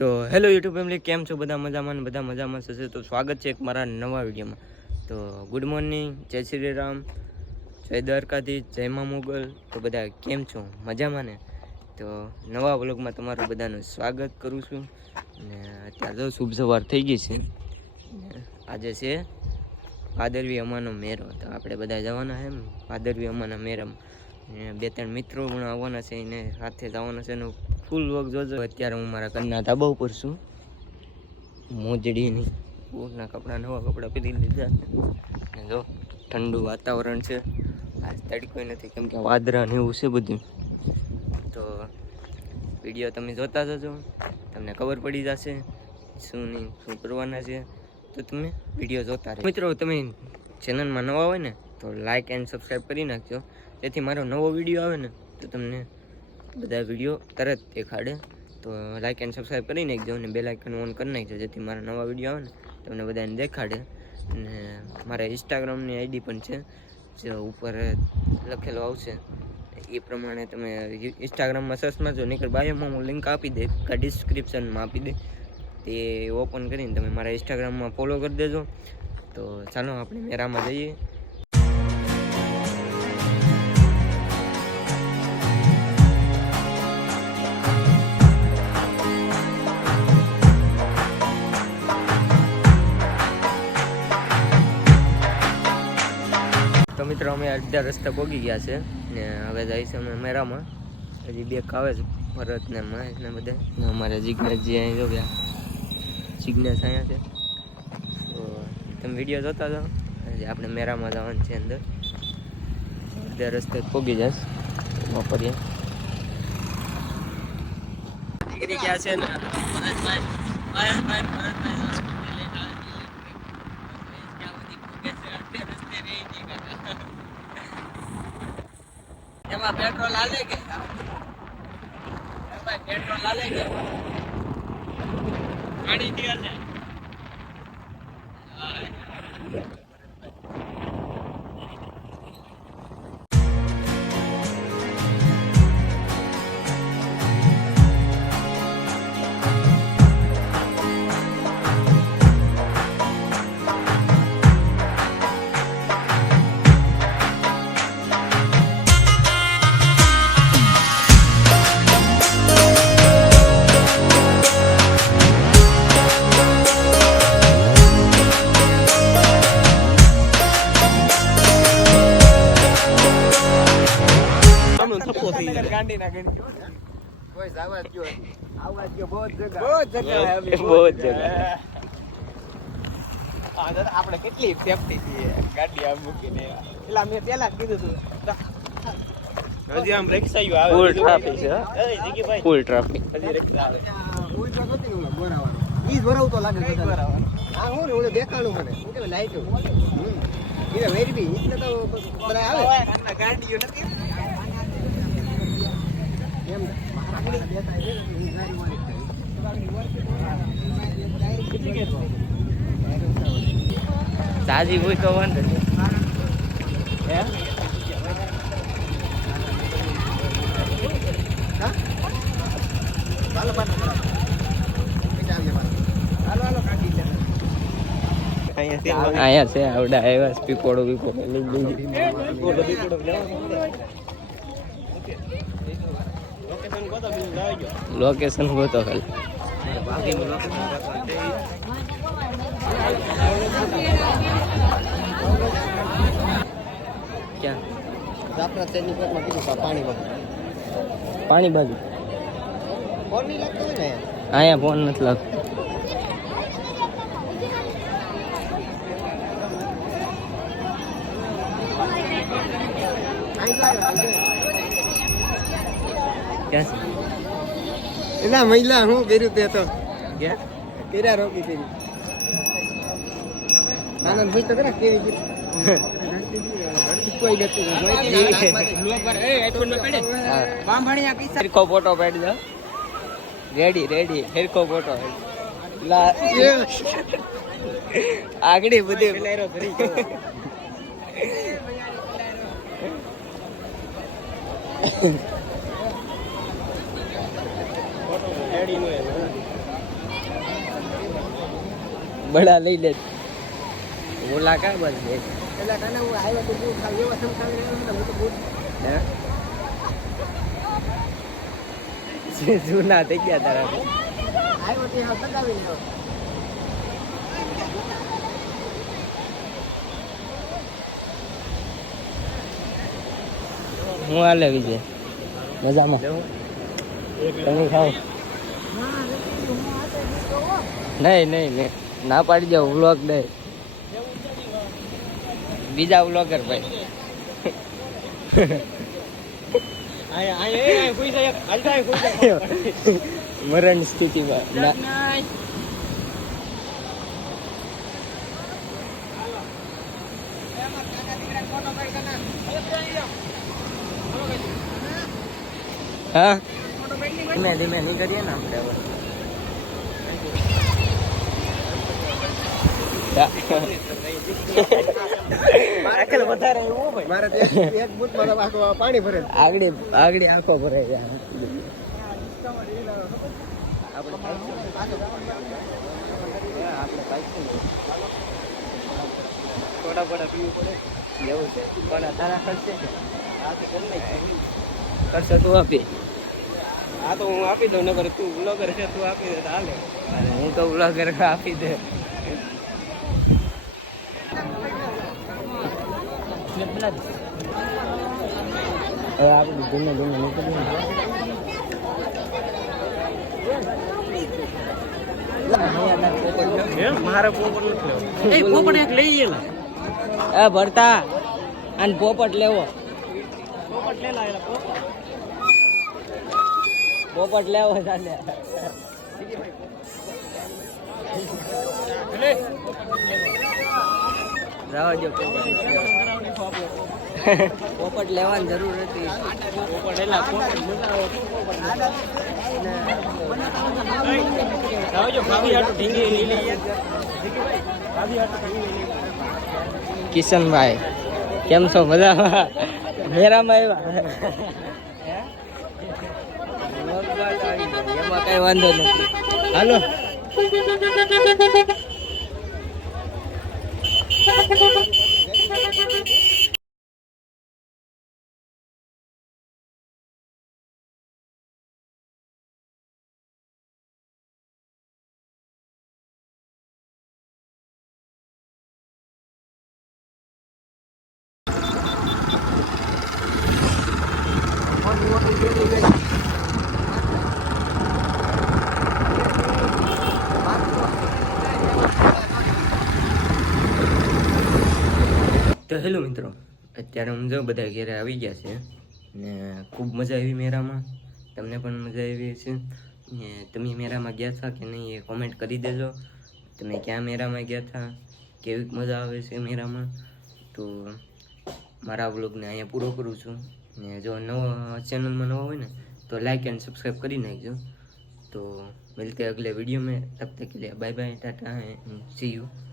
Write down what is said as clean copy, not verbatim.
તો hello YouTube family, કેમ છો? બધા મજામાં હશે. તો સ્વાગત છે એક મારા નવા વિડીયોમાં. તો ગુડ મોર્નિંગ, જય શ્રી રામ, જય દ્વારકાધીશ, જય મા મોગલ. તો બધા કેમ છો? મજામાં ને? તો નવા વ્લોગમાં તમારું બધાનું સ્વાગત કરું છું. અને અત્યારે તો શુભ સવાર થઈ ગઈ છે. આજે છે ભાદરવી અમાનો મેળો. તો આપણે બધા જવાના છે ભાદરવી અમાના મેળામાં. બે ત્રણ મિત્રો પણ આવવાના છે, એને સાથે જવાના છે. એનું ફૂલ વર્ક જોજો. અત્યારે હું મારા ઘરના ધાબા ઉપર છું. મોજડીની પૂરના કપડાં, નવા કપડાં પહેરી લીધા. અને જો ઠંડુ વાતાવરણ છે. આજ તડકો નથી, કેમ કે વાદળા ને એવું છે બધું. તો વિડીયો તમે જોતા જજો, તમને ખબર પડી જશે શું નહીં શું કરવાના છે. તો તમે વિડીયો જોતા રહો. મિત્રો, તમે ચેનલમાં નવા હોય ને તો લાઇક એન્ડ સબસ્ક્રાઈબ કરી નાખજો, જેથી મારો નવો વિડીયો આવે ને તો તમને બધા વિડીયો તરત દેખાડે. તો લાઇક એન્ડ સબસ્ક્રાઈબ કરી નાખજો અને બેલ આઇકન ઓન કરી નાખજો, જેથી મારા નવા વિડીયો આવે ને તમને બધાને દેખાડે. અને મારા ઇન્સ્ટાગ્રામની આઈડી પણ છે, જે ઉપર લખેલો આવશે એ પ્રમાણે તમે ઇન્સ્ટાગ્રામમાં સર્ચ મારજો. નહીંતર બાયોમાં હું લિંક આપી દે, કે ડિસ્ક્રિપ્શનમાં આપી દે. તે ઓપન કરીને તમે મારા ઇન્સ્ટાગ્રામમાં ફોલો કરી દેજો. તો ચાલો આપણે મેળામાં જઈએ. તો મિત્રો, અમે અડધા રસ્તા પહોંચી ગયા છે ને હવે જાય છે અમે મેળામાં. હજી બે આવે છે, ભરત ને મહેશ ને બધા. અમારે જિજ્ઞેશજી અહીં જો ગયા, જિજ્ઞેશ અહીંયા છે. તો તમે વિડીયો જોતા જાઓ. હજી આપણે મેળામાં જવાનું છે અંદર. અડધા રસ્તે પહોંચી જશ વાપરીએ. નીકળી ગયા છે ને એમાં પેટ્રોલ આલે કે પેટ્રોલ આલે કે ગાડી ક્યાં છે? गांडी ना गणी कोई आवाज क्यों बहुत जगह है अभी बहुत जगह આપણે કેટલી સેફટી છે ગાડી આ મૂકીને. એટલે મેં પહેલા કીધું હતું હજી આમ રિક્ષાયો આવે, ફૂલ ટ્રાફિક છે. એ જગીભાઈ ફૂલ ટ્રાફિક, હજી રિક્ષા આવે. ફૂલ ટ્રાફિક નથી ને બોરાવાનો ઈ જ ભરાવ તો લાગે છે બોરાવાનો. હા હું ને ઓલે દેખાણું મને હું કે લાઈટ ઈ વેરબી એટલે તો બધા આવે ગાડીઓ નથી એમ સાજી કોઈ તો વાંધો નહીં. અહીંયા છે આવડા આવ્યા પીપોડો લોકેશન ગોતો ખાલી. ક્યાં આપણા તેની પેટમાં કીધું પાણી બાજુ ફોન નહીં લાગતો હોય ને અહીંયા ફોન નથી લાગતો. એના મહિલા હું કર્યું તે તો કર્યા રોકી કરી આનંદ ભાઈ તો કરે કેવી કોઈ નથી ફોટો પાડી દો. રેડી હેરકો ફોટો આગળ બધી बड़ा ले ले बोला का बस है એટલે કાને હું આવ્યો તો બહુ ખાલી એવા સમખાવી રહ્યો ને હું તો બહુ જૂના થઈ ગયા તારા આવ્યો તે હા સગાવી લ્યો હું હાલે વિજય મજામાં તમે ખાઓ નહીં નહીં ના પાડી જાઓ વ્લોગ નહીં બીજા વ્લોગર ભાઈ મરણ સ્થિતિમાં હા ધીમે ધીમે નીકળીએ ને આપણે હવે મારે એક બૂટમાં પાણી ભરે આગળ આંખો ભરાય યાર થોડા થોડા પીવું પડે એવું છે પણ તારા ખર્ચે છે ખર્ચો તું આપી આ તો હું આપી દઉં નગર તું બ્લોગર છે તું આપી દે તો હાલે હું તો બ્લોગર આપી દે હવે આપણે ધીમે ધીમે નીકળીએ મારે પોપટ નથી લેવો પોપટ એક લઈ ગયેલા ભરતા અને પોપટ લેવો પોપટ લે લાવેલા પોપટ લેવો ચાલે જવા દો પોપટ લેવાની જરૂર હતી પોપટ એલા પોપટ આવજો ભાભી હાટુ ઢીંગી લઈ લઈએ ભાભી હાટુ ઢીંગી લઈ કિશનભાઈ કેમ છો મજામાં મેરામાં આવ્યા એમાં કઈ વાંધો નથી હાલો તો હેલો મિત્રો અત્યારે હું જો બધા ઘેરે આવી ગયા છે ને ખૂબ મજા આવી મેરામાં તમને પણ મજા આવી છે ને તમે મેરામાં ગયા હતા કે નહીં એ કોમેન્ટ કરી દેજો તમે ક્યાં મેરામાં ગયા હતા કેવી મજા આવે છે મેરામાં તો મારા વ્લોગને અહીંયા પૂરો કરું છું ને જો નવો ચેનલમાં નવો હોય ને તો लाइक एंड सब्सक्राइब કરી નાખજો તો मिलते हैं अगले वीडियो में तब तक के लिए bye bye ta-ta and see you